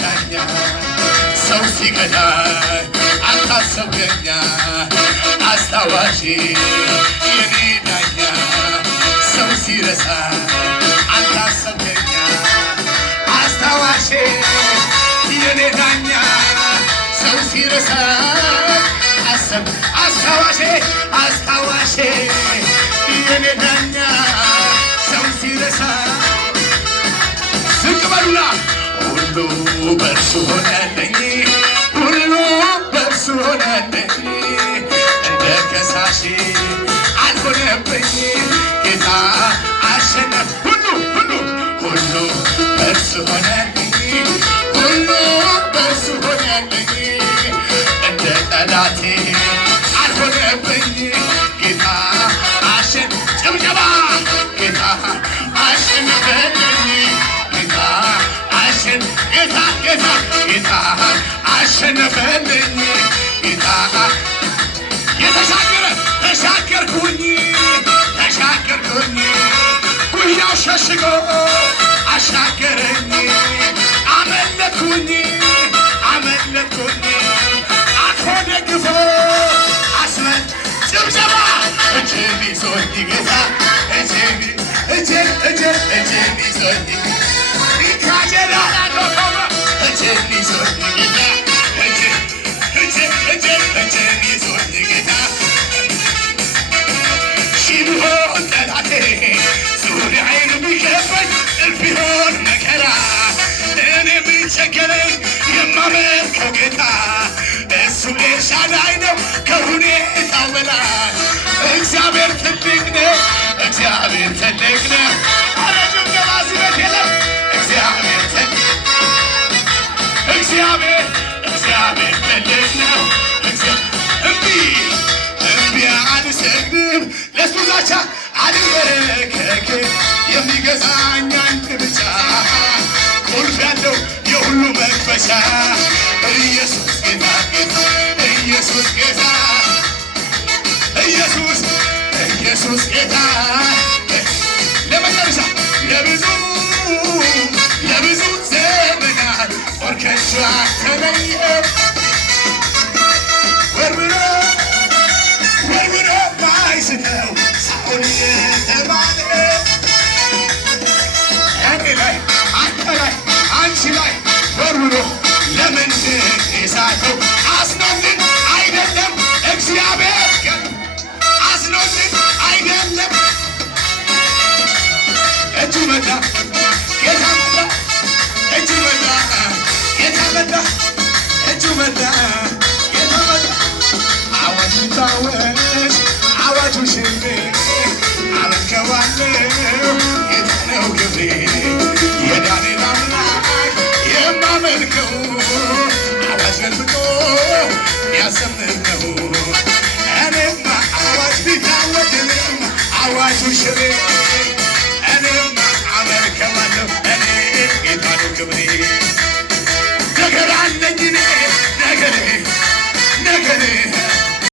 ዳኛ ሰው ሲገዳይ አታሰበኛ አስታዋሽ የኔ ዳኛ ሰው ሲረሳ አታሰበኛ አስታዋሽ የኔ ዳኛ ሰው ሲረሳ አስታዋሽ አስታዋሽ የኔ ዳኛ ሰው ሲረሳ ዝቅ በሉና ሁሉ በእርሱ ሆነልኝ ሁሉ በእርሱ ሆነልኝ እንደ ከሳሽ አልሆነብኝ ጌታ አሸነፍ ሁሉ በእርሱ ሆነልኝ ሁሉ በእርሱ ሆነልኝ እንደ ጠላቴ አልሆነብኝ ጌታ ጭብጨባ ጌታ አሸነፈልኝ ጌታ አሸነፈልኝ ጌታ የተሻገረ ተሻገርኩኝ ጉያው ሸሽጎ አሻገረኝ አመለጥኩኝ አቅፎ ደግፎ አስመን ጭብጨባ እጄን ይዞኝ ጌታ እጄን ይዞኝ ቢሆን ጠላቴ ዙሪያዬን ቢከበኝ ቢሆን መከራ እኔ ቢቸገረኝ የማመልከው ጌታ እሱ ኤልሻዳይ ነው ከሁኔታው በላይ እግዚአብሔር ትልቅ ነው አረ ጭብጨባ ሲበት የለም እግዚአብሔር ትልቅ ነው እምቢ አልሰግድም ለእሱ ዛቻ አልንበረከክም የሚገዛኝ አንድ ብቻ ቁልፍ ያለው የሁሉ መክፈቻ ኢየሱስ ጌታ ለመጨረሻ ለብዙ ዘመናት ወርከሻ ተለየ ወርብሮ ማይስተው ሳኦል የተባለ እኔ ላይ አንተ ላይ አንቺ ላይ ወርብሮ ለምንድን የሳተው አስኖልን አይደለም እግዚአብሔር ግን አስኖልን አይደለም እጁ መጣ ጌታ መጣ እጁ መጣ አዋጁ ታወጅ አዋጁ ሽሬ አመልከዋለሁ ጌታ ነው ክብሬ የዳንኤል አምላክ የማመልከው አዋጅ ገልብጦ ያሰምር ነው እኔማ አዋጅ ቢታወጅ አዋጁ ሽሬ